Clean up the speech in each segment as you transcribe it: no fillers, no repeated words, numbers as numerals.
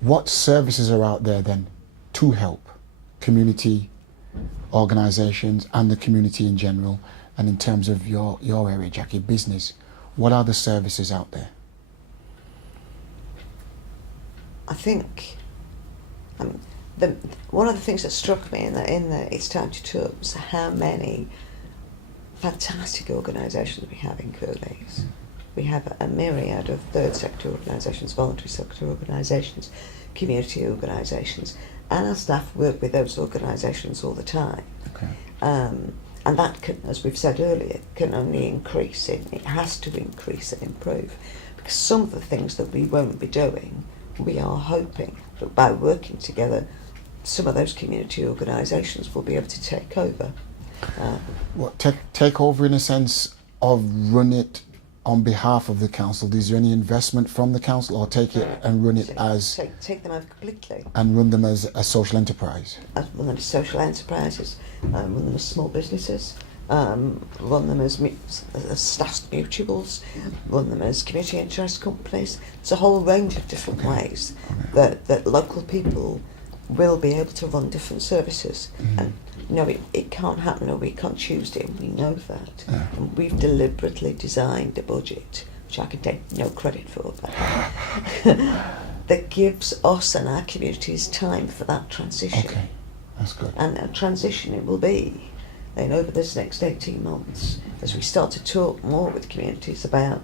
What services are out there then to help community organisations and the community in general? And in terms of your area, Jackie, business, what are the services out there? I think one of the things that struck me in the It's Time to Talk was how many fantastic organisations we have in Kirklees. We have a myriad of third sector organisations, voluntary sector organisations, community organisations, and our staff work with those organisations all the time. Okay. And that can, as we've said earlier, can only increase. It has to increase and improve, because some of the things that we won't be doing, we are hoping that by working together, some of those community organisations will be able to take over. Take over in a sense of run it on behalf of the council. Is there any investment from the council, or take it and run it as... Take them over completely. And run them as a social enterprise? Run them as social enterprises, run them as small businesses, run them as staff mutuals, run them as community interest companies. It's a whole range of different ways that local people will be able to run different services. And it can't happen, or we can't choose it, and we know that. Yeah. And we've deliberately designed a budget, which I can take no credit for, that gives us and our communities time for that transition. Okay, that's good. And a transition it will be over this next 18 months, as we start to talk more with communities about,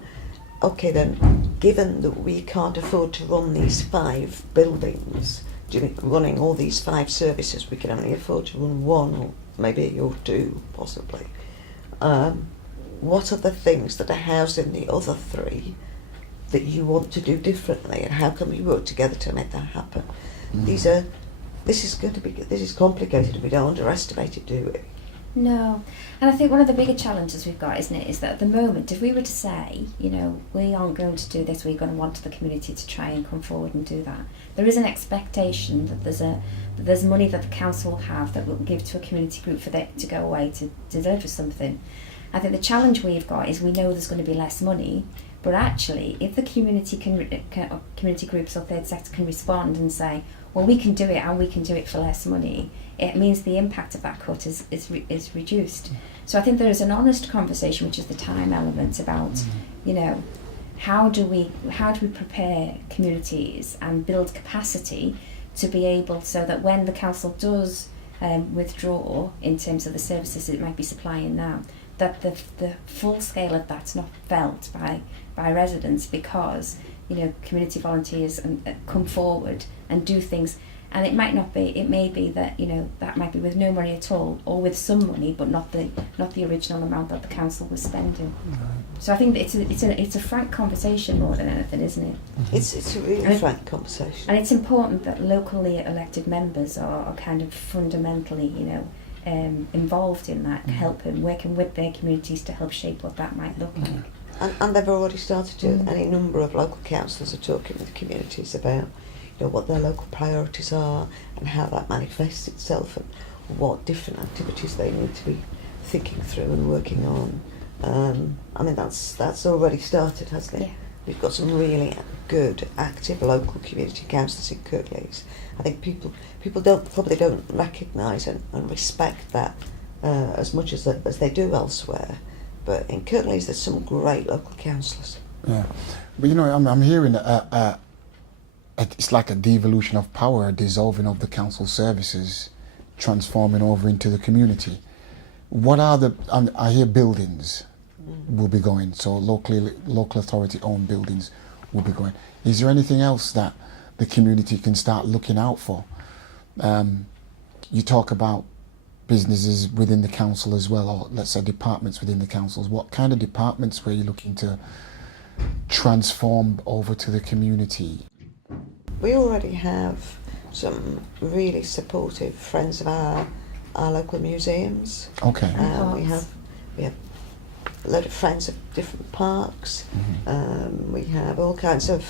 okay then, given that we can't afford to run these 5 buildings, running all these 5 services, we can only afford to run 1 or maybe or 2 possibly. What are the things that are housed in the other 3 that you want to do differently, and how can we work together to make that happen? This is complicated, and we don't underestimate it, do we? No, and I think one of the bigger challenges we've got, isn't it, is that at the moment, if we were to say, we aren't going to do this, we're going to want the community to try and come forward and do that, there is an expectation that there's money that the council will have that will give to a community group for them to go away to deliver something. I think the challenge we've got is we know there's going to be less money, but actually, if the community community groups or third sector can respond and say, well, we can do it and we can do it for less money, it means the impact of that cut is reduced. So I think there is an honest conversation, which is the time element, about how do we prepare communities and build capacity to be able, so that when the council does withdraw in terms of the services it might be supplying now, that the full scale of that's not felt by residents, because community volunteers come forward and do things. And it may be that that might be with no money at all, or with some money, but not the original amount that the council was spending. Right. So I think it's a frank conversation more than anything, isn't it? It's a really frank conversation. And it's important that locally elected members are kind of fundamentally involved in that, helping, working with their communities to help shape what that might look like. And they've already started to. Any number of local councillors are talking with communities about what their local priorities are and how that manifests itself, and what different activities they need to be thinking through and working on. That's already started, hasn't it? Yeah. We've got some really good, active local community councillors in Kirklees. I think people probably don't recognise and respect that as much as they do elsewhere. But in Kirklees, there's some great local councillors. Yeah, but I'm hearing it's like a devolution of power, a dissolving of the council services, transforming over into the community. What are I hear buildings will be going, so local authority owned buildings will be going. Is there anything else that the community can start looking out for? You talk about businesses within the council as well, or let's say departments within the councils. What kind of departments were you looking to transform over to the community? We already have some really supportive friends of our local museums. Okay. We have a lot of friends of different parks. We have all kinds of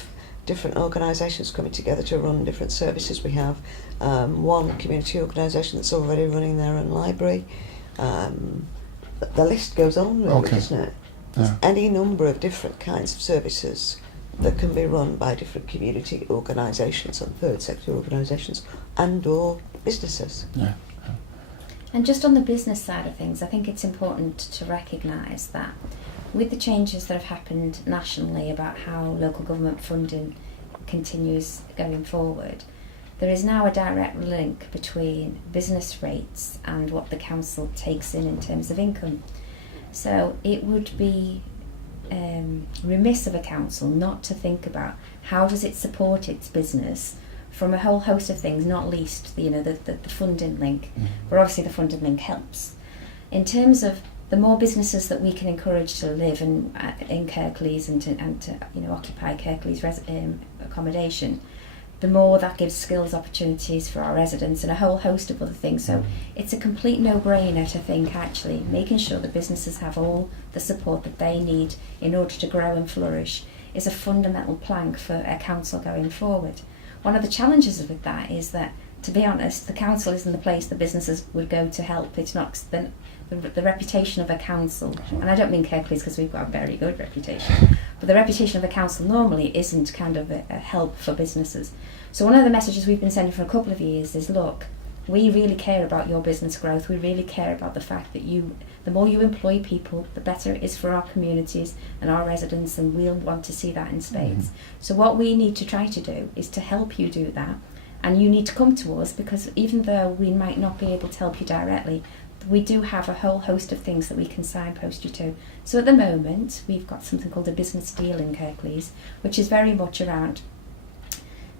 different organisations coming together to run different services. We have one community organisation that's already running their own library. The list goes on, really, doesn't it? There's any number of different kinds of services that can be run by different community organisations and third sector organisations and or businesses. Yeah. And just on the business side of things, I think it's important to recognise that with the changes that have happened nationally about how local government funding continues going forward, there is now a direct link between business rates and what the council takes in terms of income. So it would be remiss of a council not to think about how does it support its business from a whole host of things, not least the funding link, but obviously the funding link helps. In terms of the more businesses that we can encourage to live in Kirklees and to occupy Kirklees accommodation, the more that gives skills opportunities for our residents and a whole host of other things. So it's a complete no-brainer to think actually making sure that businesses have all the support that they need in order to grow and flourish is a fundamental plank for a council going forward. One of the challenges with that is that, to be honest, the council isn't the place that businesses would go to help. It's not the reputation of a council, and I don't mean Kirklees because we've got a very good reputation, but the reputation of a council normally isn't kind of a help for businesses. So one of the messages we've been sending for a couple of years is, look, we really care about your business growth. We really care about the fact that the more you employ people, the better it is for our communities and our residents, and we'll want to see that in spades. So what we need to try to do is to help you do that, and you need to come to us, because even though we might not be able to help you directly, we do have a whole host of things that we can signpost you to. So at the moment, we've got something called a business deal in Kirklees, which is very much around,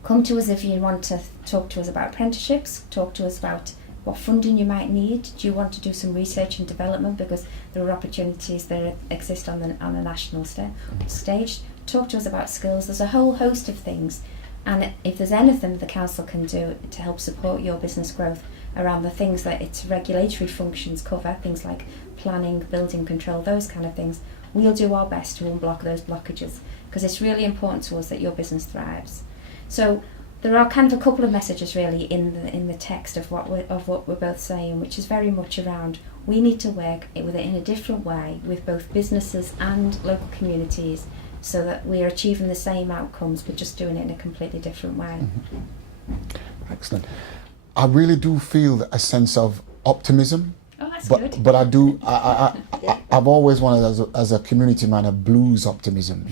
come to us if you want to talk to us about apprenticeships, talk to us about what funding you might need. Do you want to do some research and development, because there are opportunities that exist on a national stage. Talk to us about skills. There's a whole host of things, and if there's anything the council can do to help support your business growth around the things that its regulatory functions cover, things like planning, building control, those kind of things, we'll do our best to unblock those blockages, because it's really important to us that your business thrives. So there are kind of a couple of messages really in the text of what we're both saying, which is very much around we need to work with it in a different way with both businesses and local communities, so that we are achieving the same outcomes but just doing it in a completely different way. Excellent. I really do feel a sense of optimism. Oh, that's good. But I do. I've always wanted, as a community man, a blues optimism.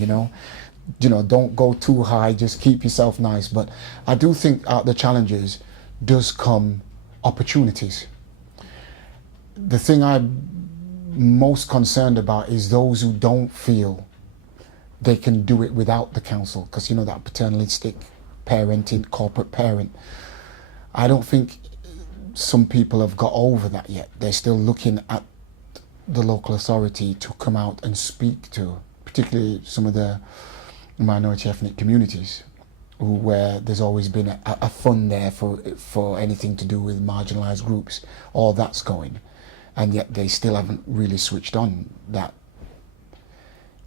Don't go too high. Just keep yourself nice. But I do think out the challenges does come opportunities. The thing I'm most concerned about is those who don't feel they can do it without the council, because that paternalistic parenting, corporate parent. I don't think some people have got over that yet. They're still looking at the local authority to come out and speak to, particularly some of the minority ethnic communities, where there's always been a fund there for anything to do with marginalised groups. All that's going, and yet they still haven't really switched on that.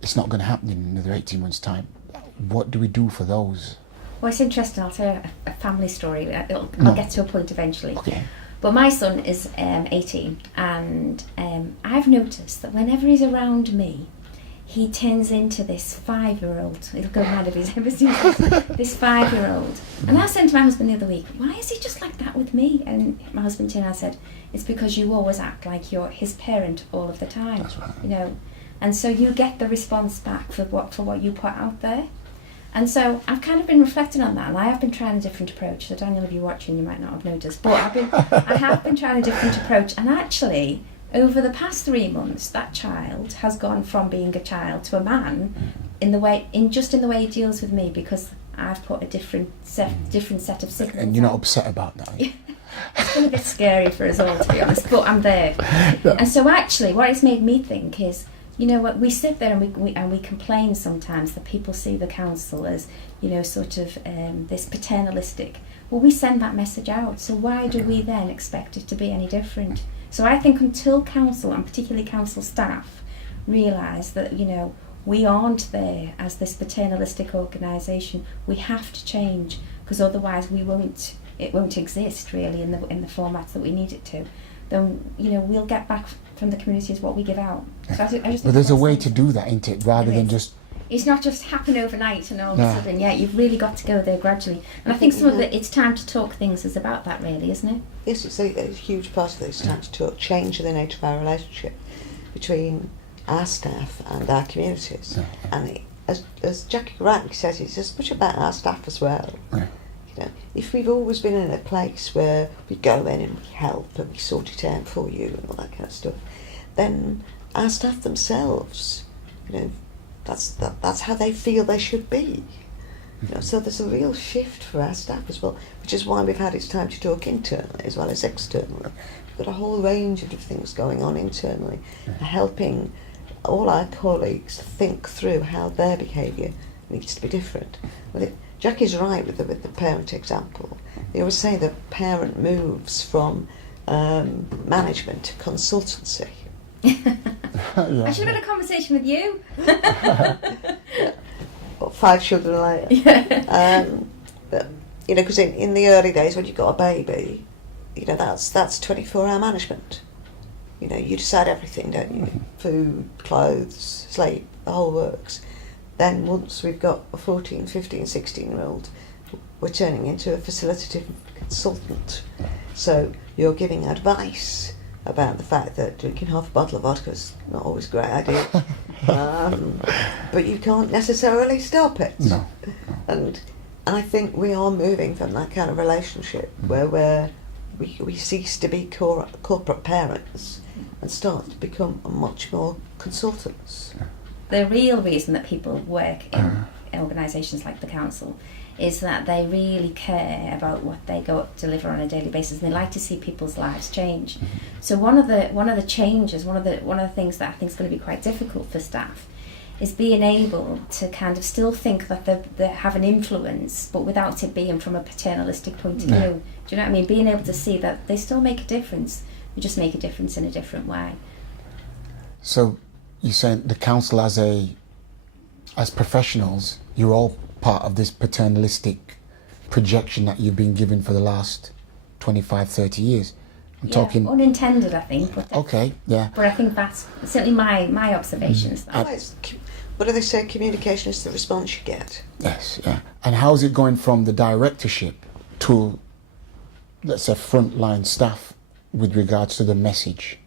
It's not going to happen in another 18 months' time. What do we do for those? Well, it's interesting. I'll tell you a family story. I'll get to a point eventually. Okay. But my son is 18, and I've noticed that whenever he's around me, he turns into this 5-year-old. It'll go mad if he's ever seen this 5-year-old. And I said to my husband the other week, why is he just like that with me? And my husband turned and said, it's because you always act like you're his parent all of the time. That's right. And so you get the response back for what you put out there. And so I've kind of been reflecting on that, and I have been trying a different approach. So Daniel, if you're watching, you might not have noticed, but I have been trying a different approach. And actually, over the past 3 months, that child has gone from being a child to a man in the way he deals with me, because I've put a different set of signals. And you're not upset about that? It's been a bit scary for us all, to be honest, but I'm there. Yeah. And so actually, what it's made me think is, we sit there and we complain sometimes that people see the council as, sort of this paternalistic. Well, we send that message out, so why do we then expect it to be any different? So I think until council, and particularly council staff, realise that, we aren't there as this paternalistic organisation, we have to change, because otherwise it won't exist really in the formats that we need it to. Then we'll get back from the communities what we give out. So I just but there's a way to do that, isn't it? Rather than just It's not just happen overnight and all of No. a sudden. Yeah, you've really got to go there gradually. And I think some of it's time to talk things is about that, really, isn't it? Yes, it's a huge part of this time to talk, change the nature of our relationship between our staff and our communities. Yeah. And as Jackie rightly says, it's as much about our staff as well. Yeah. You know, if we've always been in a place where we go in and we help and we sort it out for you and all that kind of stuff, then our staff themselves, you know, that's how they feel they should be. You know, so there's a real shift for our staff as well, which is why we've had It's Time to Talk internally as well as externally. We've got a whole range of things going on internally, helping all our colleagues think through how their behaviour needs to be different. Well, Jackie's right with the parent example. They always say the parent moves from management to consultancy. I should have had a conversation with you. Well, 5 children later. Yeah. But, you know, because in the early days when you've got a baby, you know, that's 24-hour management. You know, you decide everything, don't you? Food, clothes, sleep, the whole works. Then once we've got a 14, 15, 16-year-old, we're turning into a facilitative consultant. So you're giving advice about the fact that drinking half a bottle of vodka is not always a great idea. But you can't necessarily stop it. No. And I think we are moving from that kind of relationship where we cease to be corporate parents and start to become much more consultants. The real reason that people work in organisations like the council is that they really care about what they go up deliver on a daily basis, and they like to see people's lives change. So one of the changes, one of the things that I think is going to be quite difficult for staff is being able to kind of still think that they have an influence, but without it being from a paternalistic point of view. Do you know what I mean? Being able to see that they still make a difference, they just make a difference in a different way. So you're saying the council as professionals, you're all part of this paternalistic projection that you've been given for the last 25, 30 years. I'm talking unintended, I think. But okay, yeah. But I think that's certainly my observations. What do they say? Communication is the response you get. Yes, yeah. And how's it going from the directorship to, let's say, frontline staff with regards to the message?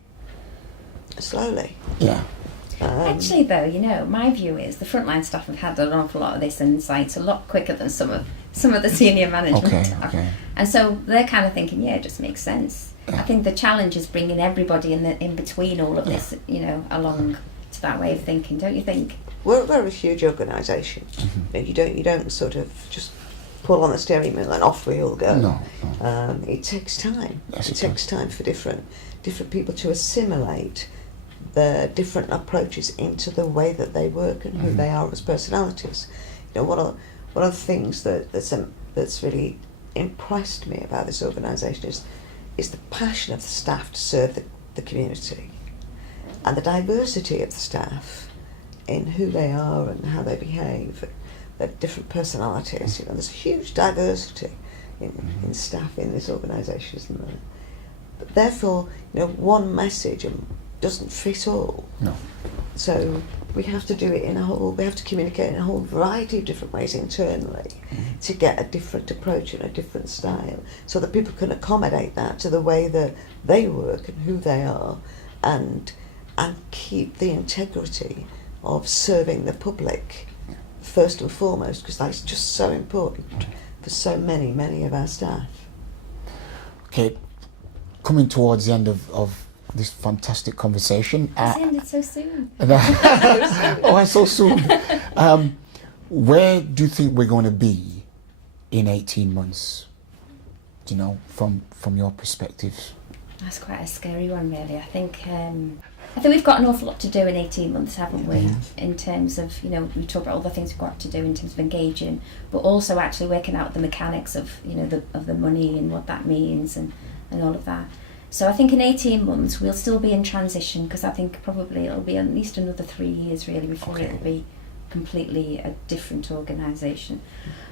Slowly. Yeah. Actually, though, you know, my view is the frontline staff have had an awful lot of this insight a lot quicker than some of the senior management. Okay. And so they're kind of thinking, yeah, it just makes sense. Yeah. I think the challenge is bringing everybody in between all of this, you know, along to that way of thinking, don't you think? We're a huge organisation. You don't sort of just pull on the steering wheel and off we all go. No. It takes time. Yes, it takes time for different people to assimilate the different approaches into the way that they work and who they are as personalities. You know, one of the things that's really impressed me about this organisation is the passion of the staff to serve the community, and the diversity of the staff in who they are and how they behave, their different personalities. You know, there's a huge diversity in staff in this organisation, isn't there? But therefore, you know, one message doesn't fit all. No. So we have to do it we have to communicate in a whole variety of different ways internally to get a different approach and a different style, so that people can accommodate that to the way that they work and who they are, and keep the integrity of serving the public first and foremost, because that's just so important for so many of our staff. Okay, coming towards the end of this fantastic conversation. It's ended so soon. Oh, so soon. Where do you think we're going to be in 18 months? Do you know, from your perspective? That's quite a scary one, really. I think we've got an awful lot to do in 18 months, haven't we? In terms of, you know, we talk about all the things we've got to do in terms of engaging, but also actually working out the mechanics of, you know, the money and what that means and all of that. So I think in 18 months we'll still be in transition, because I think probably it'll be at least another 3 years really before it'll be completely a different organisation.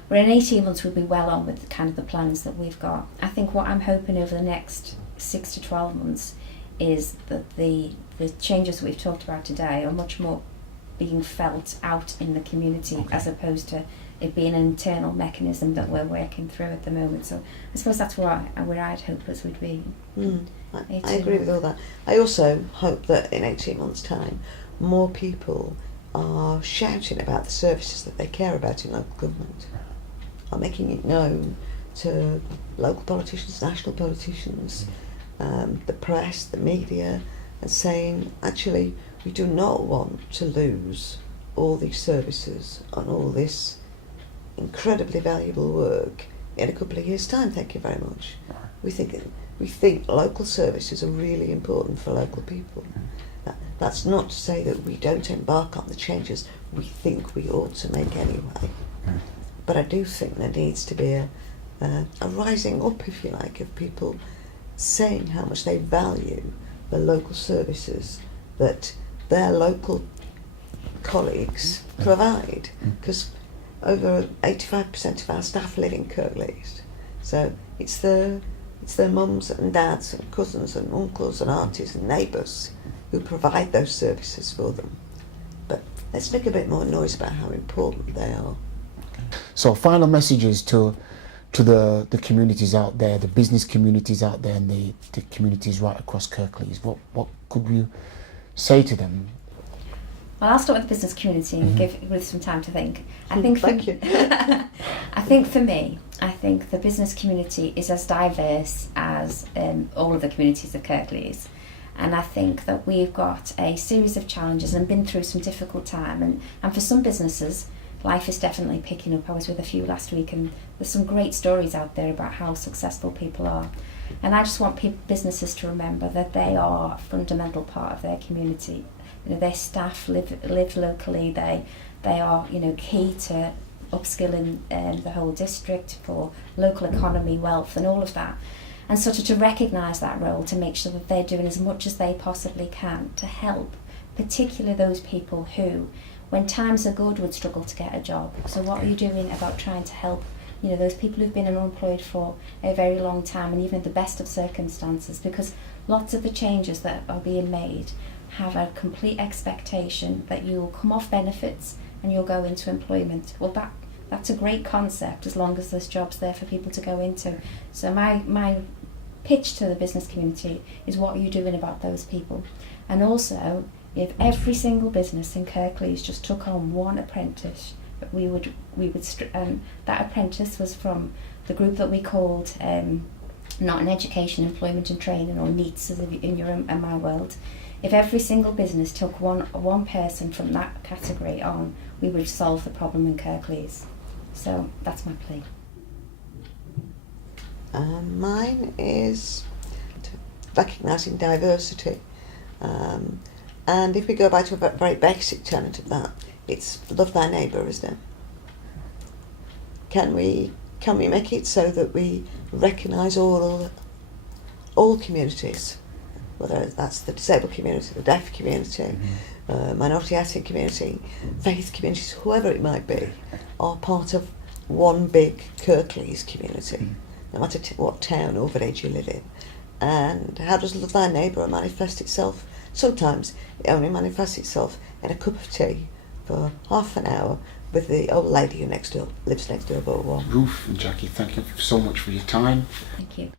But in 18 months we'll be well on with kind of the plans that we've got. I think what I'm hoping over the next 6 to 12 months is that the changes that we've talked about today are much more being felt out in the community, Okay. as opposed to it being an internal mechanism that we're working through at the moment. So I suppose that's where I'd hope us would be. I agree with all that. I also hope that in 18 months' time, more people are shouting about the services that they care about in local government, are making it known to local politicians, national politicians, the press, the media, and saying, actually, we do not want to lose all these services and all this incredibly valuable work in a couple of years' time. Thank you very much. We think local services are really important for local people. That's not to say that we don't embark on the changes we think we ought to make anyway. But I do think there needs to be a rising up, if you like, of people saying how much they value the local services that their local colleagues provide. Because over 85% of our staff live in Kirklees. So it's their mums and dads and cousins and uncles and aunties and neighbours who provide those services for them. But let's make a bit more noise about how important they are. So final messages to the communities out there, the business communities out there, and the communities right across Kirklees. What could you say to them? Well, I'll start with the business community and give with some time to think. I think Thank you. I think for me, I think the business community is as diverse as all of the communities of Kirklees. And I think that we've got a series of challenges and been through some difficult time. And for some businesses, life is definitely picking up. I was with a few last week, and there's some great stories out there about how successful people are. And I just want businesses to remember that they are a fundamental part of their community. You know, their staff live locally. They are, you know, key to upskilling the whole district, for local economy, wealth, and all of that. And sort of to recognise that role, to make sure that they're doing as much as they possibly can to help, particularly those people who, when times are good, would struggle to get a job. So what are you doing about trying to help, you know, those people who've been unemployed for a very long time, and even in the best of circumstances? Because lots of the changes that are being made have a complete expectation that you'll come off benefits and you'll go into employment. Well, that's a great concept as long as there's jobs there for people to go into. So my pitch to the business community is, what are you doing about those people? And also, if every single business in Kirklees just took on one apprentice, that apprentice was from the group that we called Not in Education, Employment and Training, or NEETs in your and my world. If every single business took one person from that category on, we would solve the problem in Kirklees. So that's my plea. Mine is recognising diversity. And if we go back to a very basic tenet of that, it's love thy neighbour, isn't it? Can we make it so that we recognise all communities, whether that's the disabled community, the deaf community, minority ethnic community, faith communities, whoever it might be, are part of one big Kirklees community, no matter what town or village you live in. And how does love thy neighbour manifest itself? Sometimes it only manifests itself in a cup of tea for half an hour with the old lady who lives next door but one. Ruth and Jackie, thank you so much for your time. Thank you.